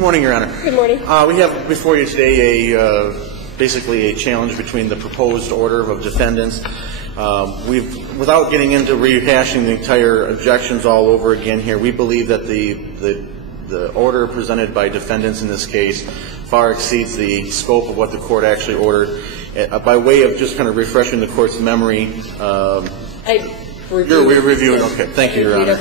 Good morning, Your Honor. Good morning. We have before you today basically a challenge between the proposed order of defendants. Without getting into rehashing the entire objections all over again here, we believe that the order presented by defendants in this case far exceeds the scope of what the court actually ordered. By way of just kind of refreshing the court's memory, You're reviewing. Okay, thank you, Your Honor.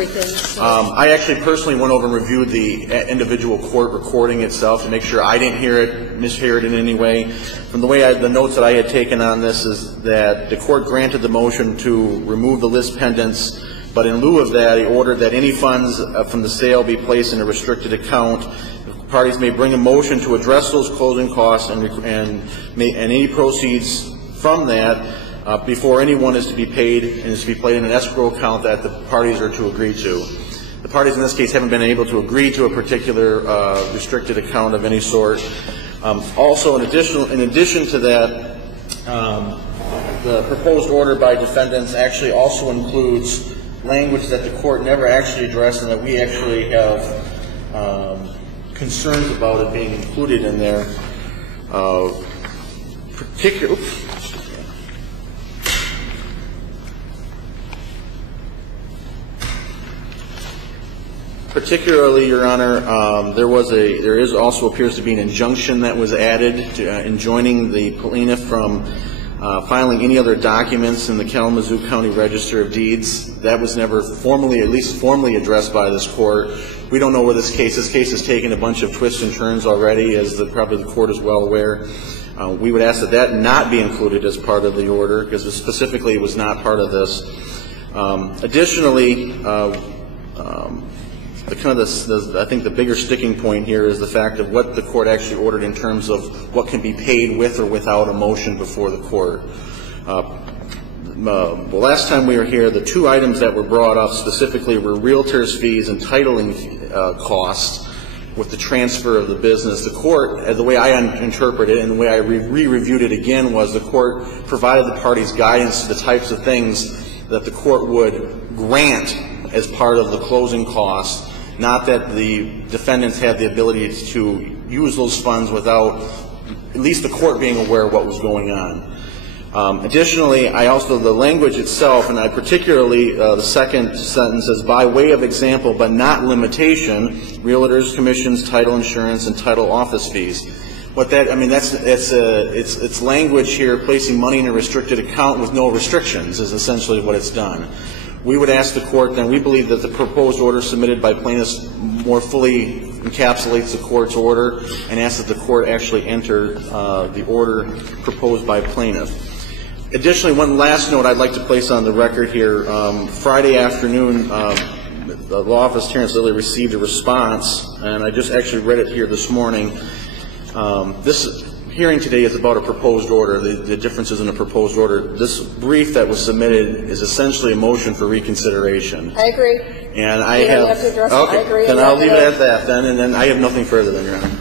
I actually personally went over and reviewed the individual court recording itself to make sure I didn't mishear it in any way. From the way the notes that I had taken on this is that the court granted the motion to remove the list pendants, but in lieu of that, he ordered that any funds from the sale be placed in a restricted account. Parties may bring a motion to address those closing costs and any proceeds from that before anyone is to be paid and is to be played in an escrow account that the parties are to agree to. The parties in this case haven't been able to agree to a particular restricted account of any sort. Also, in addition to that, the proposed order by defendants actually also includes language that the court never actually addressed and that we actually have concerns about it being included in there. Particularly, Your Honor, there is also appears to be an injunction that was added to enjoining the plaintiff from filing any other documents in the Kalamazoo County Register of Deeds. That was never formally, at least formally, addressed by this court. We don't know where this case has taken a bunch of twists and turns already, as probably the court is well aware. We would ask that that not be included as part of the order, because specifically it was not part of this. Additionally, I think the bigger sticking point here is the fact of what the court actually ordered in terms of what can be paid with or without a motion before the court. The last time we were here, the two items that were brought up specifically were realtors' fees and titling costs with the transfer of the business. The court, the way I interpret it and the way I re-reviewed it again, was the court provided the parties guidance to the types of things that the court would grant as part of the closing costs, not that the defendants had the ability to use those funds without at least the court being aware of what was going on. Additionally, the language itself, and I particularly the second sentence says, by way of example but not limitation, realtors, commissions, title insurance, and title office fees. It's language here, placing money in a restricted account with no restrictions is essentially what it's done. We would ask the court, then, we believe that the proposed order submitted by plaintiffs more fully encapsulates the court's order, and ask that the court actually enter the order proposed by plaintiff. Additionally, one last note I'd like to place on the record here. Friday afternoon, the law office, Terrence Lilly, received a response, and I just actually read it here this morning. This hearing today is about a proposed order, the differences in a proposed order. This brief that was submitted is essentially a motion for reconsideration. I agree. And I have to address it. I agree. Then I'll leave it at that then, and then I have nothing further than Your Honor.